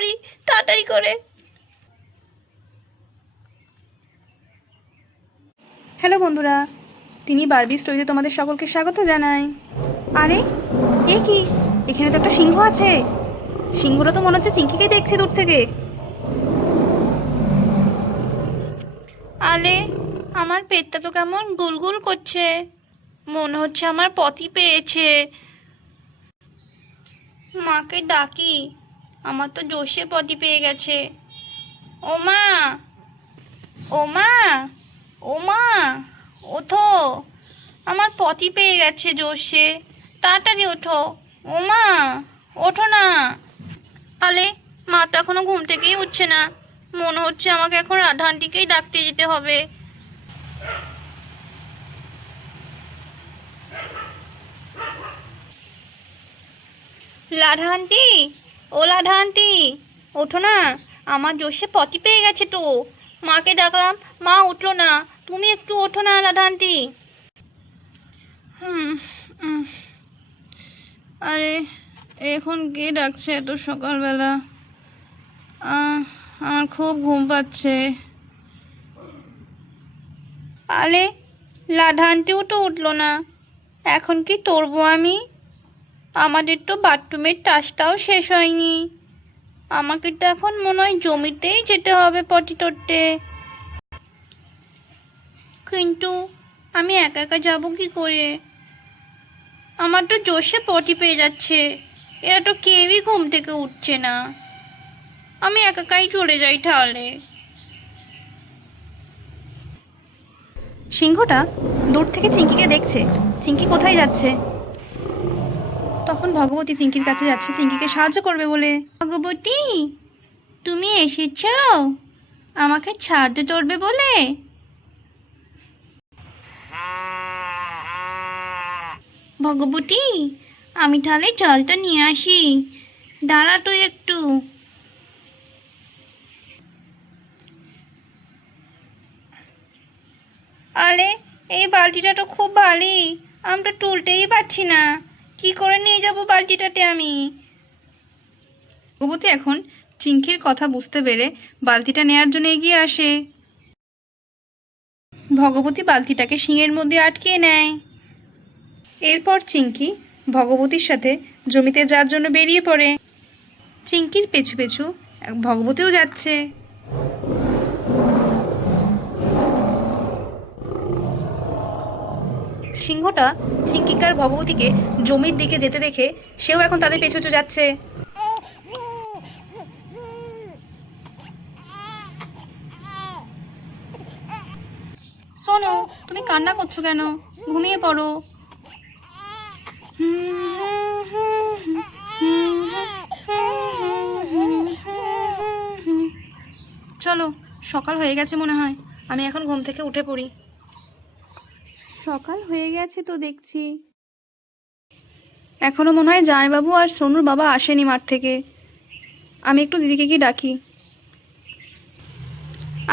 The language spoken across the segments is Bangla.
পড়ি তাড়াতাড়ি করে। হ্যালো বন্ধুরা, টিনি বারবি স্টোরিতে তোমাদের সকলকে স্বাগত জানাই। আরে এ কি, এখানে তো একটা সিংহ আছে। সিংহটা তো মনে হচ্ছে চিঙ্কিকে দেখছে দূর থেকে। আলে, আমার পেটটা তো কেমন গুলগুল করছে, মনে হচ্ছে আমার পটি পেয়েছে। মাকে ডাকি, আমার তো জোশে পটি পেয়ে গেছে। ও মা, ও মা, ও মা, ওঠো, আমার পটি পেয়ে গেছে জোশে, তাড়াতাড়ি ওঠো। ও মা, ওঠো না। আলে, মা তো এখনো ঘুম থেকেই উঠছে না, মনে হচ্ছে আমাকে এখন রাধা আন্টিকেই ডাকতে যেতে হবে। রাধা আন্টি, ও রাধা আন্টি, ওঠো না, আমার জোশে পটি পেয়ে গেছে তো। মাকে ডাকলাম, মা উঠলো না, তুমি একটু ওঠো না রাধা আন্টি। হুম, আরে এখন কে ডাকছে এত সকালবেলা? আমার খুব ঘুম পাচ্ছে। আলে, রাধা আন্টিও তো উঠলো না, এখন কি করবো আমি? আমাদের তো বাথরুমের টাসটাও শেষ হয়নি, আমাকে তো এখন মনে হয় জমিতেই যেতে হবে পটি করতে। কিন্তু আমি একা একা যাবো কি করে? আমার তো জোশে পটি পেয়ে যাচ্ছে, এরা তো কেউই ঘুম থেকে উঠছে না, আমি একাই চলে যাই তাহলে। সিংহটা দূর থেকে চিঙ্কিকে দেখছে, চিঙ্কি কোথায় যাচ্ছে। তখন ভগবতী চিঙ্কির কাছে যাচ্ছে চিঙ্কিকে সাহায্য করবে বলে। ভগবতী, তুমি এসেছ আমাকে সাহায্য করবে বলে? ভগবতী, আমি তাহলে জলটা নিয়ে আসি, দাঁড়া তুই একটু। আরে, এই বালতিটা তো খুব ভারী, আমি তো তুলতেই পারছি না, কি করে নিয়ে যাব বালতিটাতে আমি? ভগবতী এখন চিঙ্কির কথা বুঝতে পেরে বালতিটা নেয়ার জন্য এগিয়ে আসে। ভগবতী বালতিটাকে শিঙের মধ্যে আটকিয়ে নেয়। এরপর চিঙ্কি ভগবতীর সাথে জমিতে যাওয়ার জন্য বেরিয়ে পড়ে। চিঙ্কির পেছু পেছু ভগবতীও যাচ্ছে। সিংহটা চিঙ্কিকার ভগবতীকে জমির দিকে যেতে দেখে সেও এখন তাদের পেছু পেছু যাচ্ছে। শোনো, তুমি কান্না করছো কেন? ঘুমিয়ে পড়ো। চলো, সকাল হয়ে গেছে মনে হয়, আমি এখন ঘুম থেকে উঠে পড়ি। সকাল হয়ে গেছে তো দেখছি। এখনো মনে হয় জামাইবাবু আর সোনুর বাবা আসেনি মাঠ থেকে। আমি একটু দিদিকে গিয়ে ডাকি।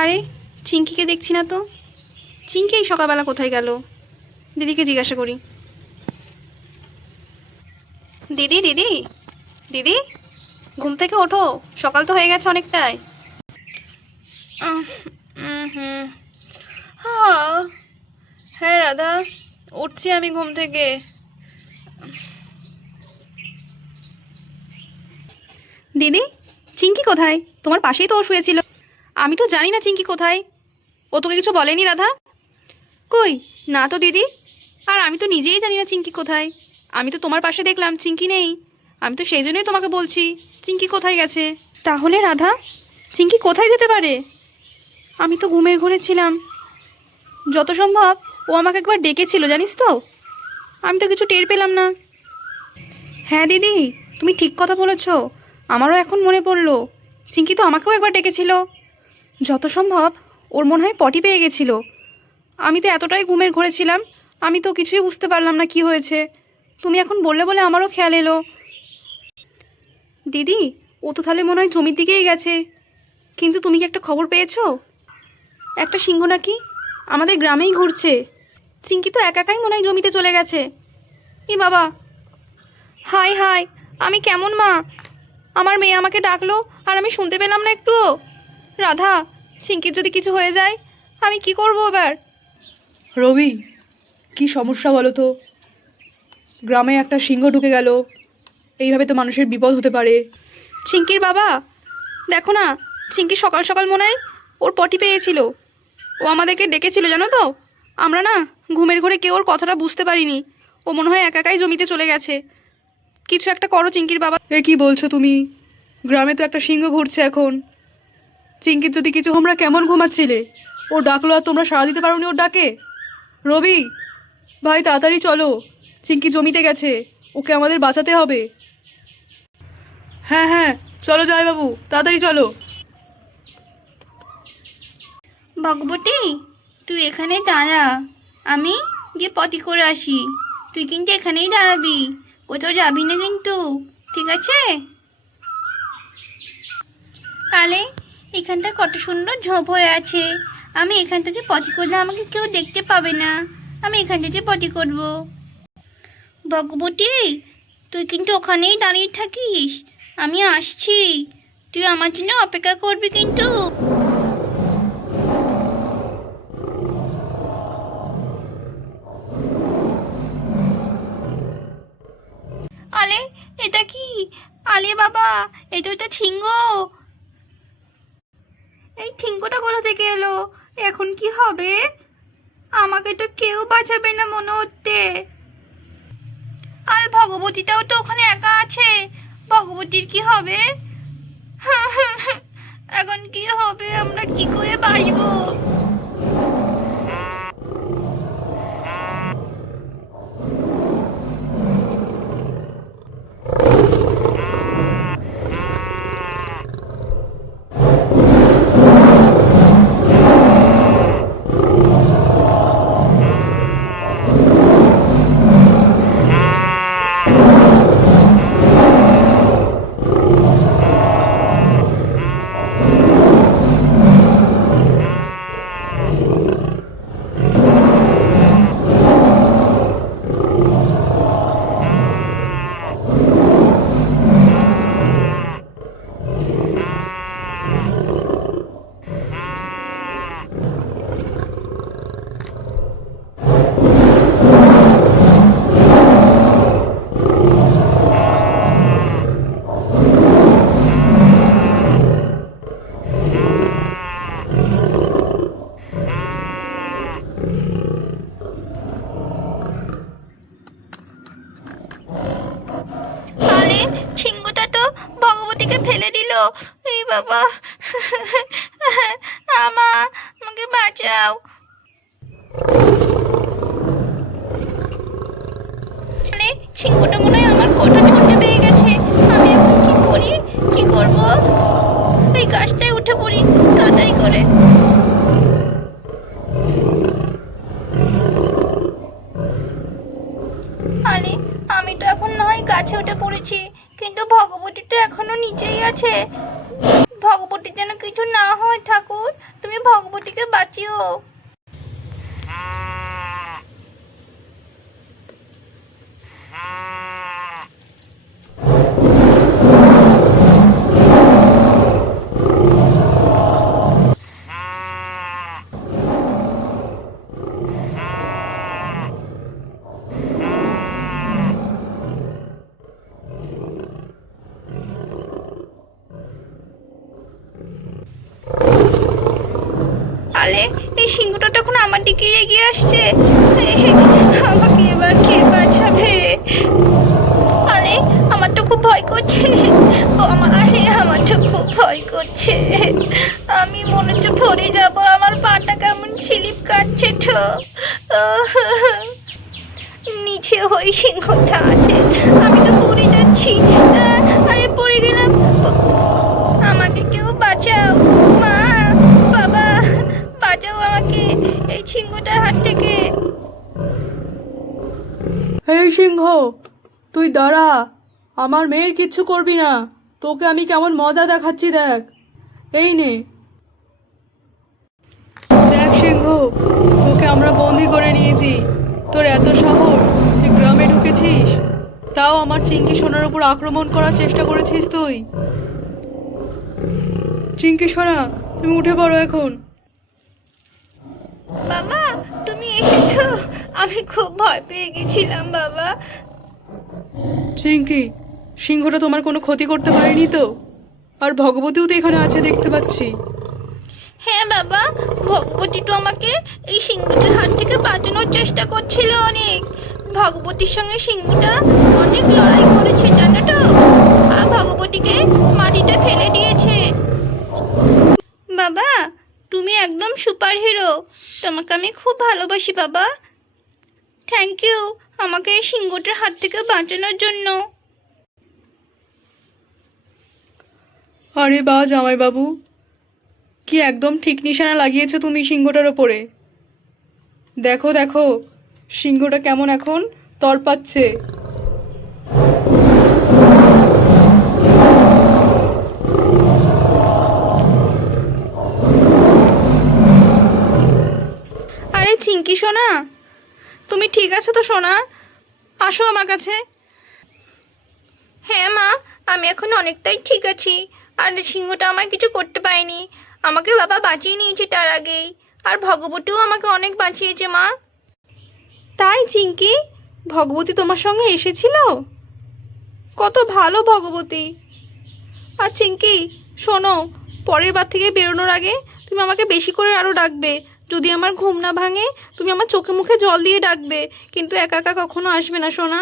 আরে, চিঙ্কিকে দেখছি না তো। চিঙ্কি এই সকালবেলা কোথায় গেল? দিদিকে জিজ্ঞাসা করি। দিদি দিদি দিদি, ঘুম থেকে ওঠো, সকাল তো হয়ে গেছে অনেকটাই। হ্যাঁ রাধা, উঠছি আমি ঘুম থেকে। দিদি, চিঙ্কি কোথায়? তোমার পাশেই তো ও শুয়েছিল। আমি তো জানি না চিঙ্কি কোথায়। ও তোকে কিছু বলেনি রাধা? কই না তো দিদি, আর আমি তো নিজেই জানি না চিঙ্কি কোথায়। আমি তো তোমার পাশে দেখলাম চিঙ্কি নেই, আমি তো সেই জন্যই তোমাকে বলছি চিঙ্কি কোথায় গেছে। তাহলে রাধা, চিঙ্কি কোথায় যেতে পারে? আমি তো ঘুমের ঘরে ছিলাম, যত সম্ভব ও আমাকে একবার ডেকেছিল জানিস তো, আমি তো কিছু টের পেলাম না। হ্যাঁ দিদি, তুমি ঠিক কথা বলেছ, আমারও এখন মনে পড়লো, চিঙ্কি তো আমাকেও একবার ডেকেছিল। যত সম্ভব ওর মনে হয় পটি পেয়ে গেছিল। আমি তো এতটাই ঘুমের ঘরে ছিলাম, আমি তো কিছুই বুঝতে পারলাম না কি হয়েছে। তুমি এখন বললে বলে আমারও খেয়াল এলো। দিদি, ও তো তাহলে মনে হয় জমির দিকেই গেছে। কিন্তু তুমি কি একটা খবর পেয়েছো? একটা সিংহ নাকি আমাদের গ্রামেই ঘুরছে। চিঙ্কি তো একাই মনে হয় জমিতে চলে গেছে। এ বাবা, হাই হাই, আমি কেমন মা? আমার মেয়ে আমাকে ডাকলো আর আমি শুনতে পেলাম না একটুও। রাধা, চিঙ্কির যদি কিছু হয়ে যায় আমি কি করবো এবার? রবি, কি সমস্যা বলো তো? গ্রামে একটা সিংহ ঢুকে গেল, এইভাবে তো মানুষের বিপদ হতে পারে। চিঙ্কির বাবা, দেখো না, চিঙ্কি সকাল সকাল মনে হয় ওর পটি পেয়েছিল। ও আমাদেরকে ডেকেছিল জানো তো। আমরা না ঘুমের ঘরে কেউ ওর কথাটা বুঝতে পারিনি। ও মনে হয় একা একাই জমিতে চলে গেছে। কিছু একটা করো চিঙ্কির বাবা। এ কি বলছো তুমি? গ্রামে তো একটা সিংহ ঘুরছে এখন। চিঙ্কির যদি কিছু, তোমরা কেমন ঘুমাচ্ছিলে? ও ডাকলো আর তোমরা সাড়া দিতে পারোনি ওর ডাকে? রবি ভাই, তাড়াতাড়ি চলো, চিঙ্কি জমিতে গেছে, ওকে আমাদের বাঁচাতে হবে। হ্যাঁ হ্যাঁ, চলো জয় বাবু, তাড়াতাড়ি চলো। ভগবতী, তুই এখানে দাঁড়া, আমি গিয়ে পটি করে আসি। তুই কিন্তু এখানেই দাঁড়াবি, কোথাও যাবি না কিন্তু, ঠিক আছে? আরে এখানটা কত সুন্দর ঝোপ হয়ে আছে। আমি এখানটা যে পটি করলে আমাকে কেউ দেখতে পাবে না। আমি এখানটা যে পটি করব। ভগবতী, তুই কিন্তু ওখানেই দাঁড়িয়ে থাকিস, আমি আসছি। তুই আমার জন্য অপেক্ষা করবি কিন্তু। আলে, এটা কি? আলে বাবা, এটা একটা সিংহ। এই সিংহটা কোথা থেকে এলো? এখন কি হবে? আমাকে তো কেউ বাঁচাবে না মনে হচ্ছে। আর ভগবতীটাও তো ওখানে একা আছে। ভগবতীর কি হবে? এখন কি হবে? আমরা কি করে বাঁচবো? আরে সিংহটা তো ভগবতীকে ফেলে দিল। এই বাবা, আমাকে বাঁচাও। আরে সিংহটা মনে হয় আমার কোটা শুনতে পেয়ে গেছে। আমি এখন কি করি? কি করব? এই গাছটায় উঠে পড়ি তাড়াতাড়ি করে। আরে আমি তো এখন নয় গাছে উঠে পড়েছি, কিন্তু ভগবতী তো এখনো নিচেই আছে। ভগবতীর যেন কিছু না হয়, ঠাকুর তুমি ভগবতীকে বাঁচিও। আরে এই সিংহটা তখন আমার দিকে এগিয়ে আসছে। আমাকে এবার কে বাঁচাবে? আরে আমার তো খুব ভয় করছে। আমার তো খুব ভয় করছে। আমি মনে হচ্ছে পড়ে যাব। আমার পাটা কেমন স্লিপ কাটছে তো। নিচে ওই সিংহটা আছে, আমি তো পড়ে যাচ্ছি। আরে পড়ে গেলাম। আমাকে কেউ বাঁচাও, মা, বাবা, বাঁচাও আমাকে এই সিংহটার হাত থেকে। এই সিংহ, তুই দাঁড়া, আমার মেয়ের কিচ্ছু করবি না। তোকে আমি কেমন মজা দেখাচ্ছি দেখ। এই নে দেখ সিংহ, তোকে আমরা বন্দি করে নিয়েছি। তোর এত সাহস, তুই গ্রামে ঢুকেছিস। তাও আমার চিঙ্কি সোনার উপর আক্রমণ করার চেষ্টা করেছিস তুই। চিঙ্কি সোনা, তুমি উঠে পড়ো এখন। বাবা তুমি এসেছো, আমি খুব ভয় পেয়ে গেছিলাম বাবা। চিঙ্কি, সিংহটা তোমার কোনো ক্ষতি করতে পারেনি তো? আর ভগবতীও তো এখানে আছে দেখতে পাচ্ছি। হ্যাঁ বাবা, ভগবতী তো আমাকে এই সিংহটার হাত থেকে বাঁচানোর চেষ্টা করছিল অনেক। ভগবতীর সঙ্গে সিংহটা অনেক লড়াই করেছে জানো তো, আর ভগবতীকে মাটিতে ফেলে দিয়েছে। বাবা তুমি একদম সুপার হিরো, তোমাকে আমি খুব ভালোবাসি বাবা। থ্যাংক ইউ আমাকে এই সিংহটার হাত থেকে বাঁচানোর জন্য। আরে বা জামাইবাবু, কি একদম ঠিক নিশানা লাগিয়েছো তুমি সিংহটার ওপরে। দেখো দেখো সিংহটা কেমন এখন তরপাচ্ছে। আরে চিঙ্কি সোনা, তুমি ঠিক আছো তো সোনা? আসো আমার কাছে। হ্যাঁ মা, আমি এখন অনেকটাই ঠিক আছি। আর সিংহটা আমায় কিছু করতে পারেনি, আমাকে বাবা বাঁচিয়ে নিয়েছে তার আগেই। আর ভগবতীও আমাকে অনেক বাঁচিয়েছে মা। তাই চিঙ্কি, ভগবতী তোমার সঙ্গে এসেছিল? কত ভালো ভগবতী। আর চিঙ্কি শোনো, পরের বার থেকে বেরোনোর আগে তুমি আমাকে বেশি করে আরও ডাকবে। যদি আমার ঘুম না ভাঙে তুমি আমার চোখে মুখে জল দিয়ে ডাকবে, কিন্তু একা একা কখনো আসবে না সোনা।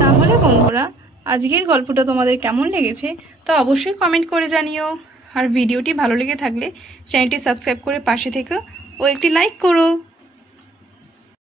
তাহলে বন্ধুরা, আজকের গল্পটা তোমাদের কেমন লেগেছে তা অবশ্যই কমেন্ট করে জানিও। আর ভিডিওটি ভালো লেগে থাকলে চ্যানেলটি সাবস্ক্রাইব করে পাশে থেকো ও একটি লাইক করো।